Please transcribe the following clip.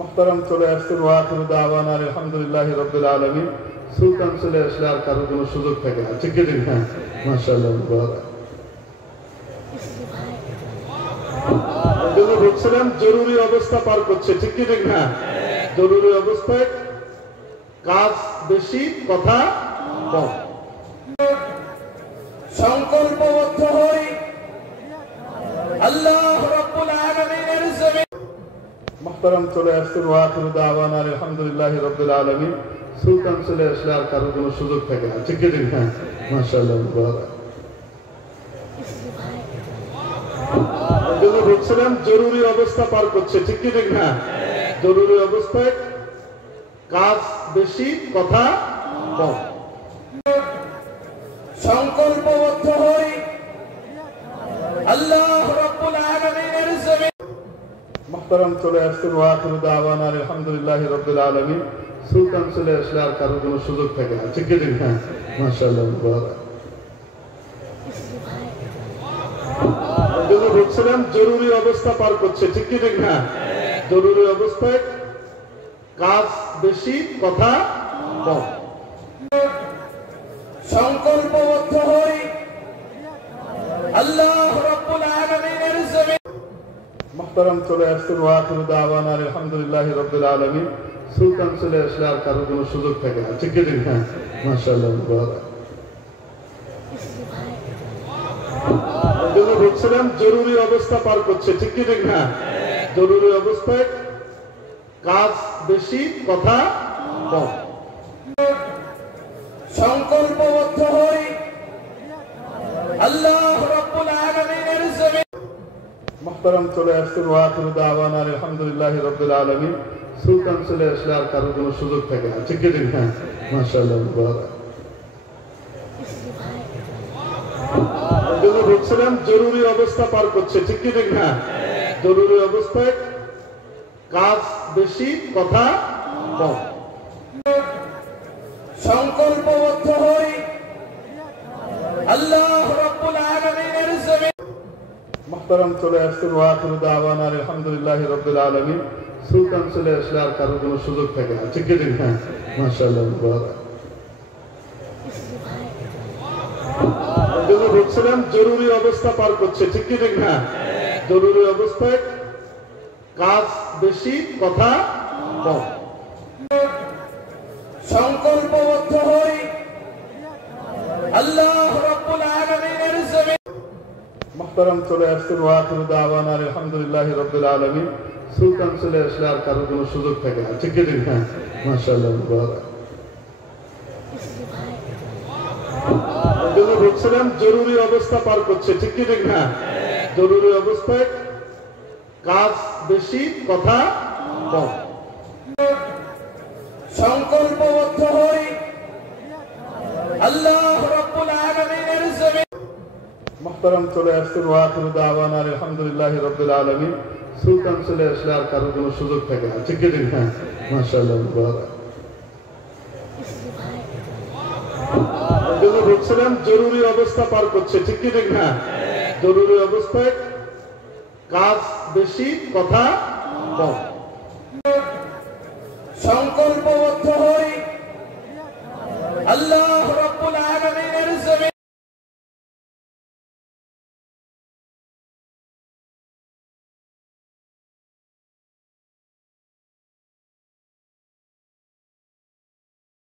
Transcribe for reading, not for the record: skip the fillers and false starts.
محترم চলে আসছে ওয়াখিরু দাওয়ানা আলহামদুলিল্লাহি রাব্বিল আলামিন। সুলতান চলে আসলে আর কারো কোনো সুযোগ থাকে না, ঠিক কি না? মাশাআল্লাহ মুবারক। যেটা বলছিলাম জরুরি অবস্থা পার করছে, ঠিক কি না? জরুরি অবস্থায় কাজ বেশি, কথা কম। সংকল্পবদ্ধ হই আল্লাহ রাব্বুল আলামিনের জমিন। محترم চলে আসছে ওয়াখিরু দাওয়ানা আলহামদুলিল্লাহি রাব্বিল আলামিন। সুলতান চলে আসলে আর কারো কোনো সুযোগ থাকে না, ঠিক কি না? মাশাআল্লাহ মুবারক। যেটা বলছিলাম জরুরি অবস্থা পার করছে, ঠিক কি না? জরুরি অবস্থায় কাজ বেশি, কথা কম। সংকল্পবদ্ধ হই আল্লাহ রাব্বুল আলামিনের জমিন। محترم চলে আসছে ওয়াখিরু দাওয়ানা আলহামদুলিল্লাহি রাব্বিল আলামিন। সুলতান চলে আসলে আর কারো কোনো সুযোগ থাকে না, ঠিক কি না? মাশাআল্লাহ মুবারক। যেটা বলছিলাম জরুরি অবস্থা পার করছে, ঠিক কি না? জরুরি অবস্থায় কাজ বেশি, কথা কম। সংকল্পবদ্ধ হই আল্লাহ রাব্বুল আলামিনের জমিন। محترم চলে আসছে ওয়াখিরু দাওয়ানা আলহামদুলিল্লাহি রাব্বিল আলামিন। সুলতান চলে আসলে আর কারো কোনো সুযোগ থাকে না, ঠিক কি না? মাশাআল্লাহ মুবারক। যেটা বলছিলাম জরুরি অবস্থা পার করছে, ঠিক কি না? জরুরি অবস্থায় কাজ বেশি, কথা কম। সংকল্পবদ্ধ হই আল্লাহ রাব্বুল আলামিনের জমিন। محترم চলে আসছে ওয়াখিরু দাওয়ানা আলহামদুলিল্লাহি রাব্বিল আলামিন। সুলতান চলে আসলে আর কারো কোনো সুযোগ থাকে না, ঠিক কি না? মাশাআল্লাহ মুবারক। যেটা বলছিলাম জরুরি অবস্থা পার করছে, ঠিক কি না? জরুরি অবস্থায় কাজ বেশি, কথা কম। সংকল্পবদ্ধ হই আল্লাহ রাব্বুল আলামিনের জমিন। محترم চলে আসছে ওয়াখিরু দাওয়ানা আলহামদুলিল্লাহি রাব্বিল আলামিন। সুলতান চলে আসলে আর কারো কোনো সুযোগ থাকে না, ঠিক কি না? মাশাআল্লাহ মুবারক। যেটা বলছিলাম জরুরি অবস্থা পার করছে, ঠিক কি না? জরুরি অবস্থায় কাজ বেশি, কথা কম। সংকল্পবদ্ধ হই আল্লাহ রাব্বুল আলামিনের জমিন। محترم চলে আসছে ওয়াখিরু দাওয়ানা আলহামদুলিল্লাহি রাব্বিল আলামিন। সুলতান চলে আসলে আর কারো কোনো সুযোগ থাকে না, ঠিক কি না? মাশাআল্লাহ মুবারক। যেটা বলছিলাম জরুরি অবস্থা পার করছে, ঠিক কি না? জরুরি অবস্থায় কাজ বেশি, কথা কম। সংকল্পবদ্ধ হই আল্লাহ রাব্বুল আলামিনের জমিন। محترم চলে আসছে ওয়াখিরু দাওয়ানা আলহামদুলিল্লাহি রাব্বিল আলামিন। সুলতান চলে আসলে আর কারো কোনো সুযোগ থাকে না, ঠিক কি না? মাশাআল্লাহ মুবারক। যেটা বলছিলাম জরুরি অবস্থা পার করছে, ঠিক কি না? জরুরি অবস্থায় কাজ বেশি, কথা কম। সংকল্পবদ্ধ হই আল্লাহ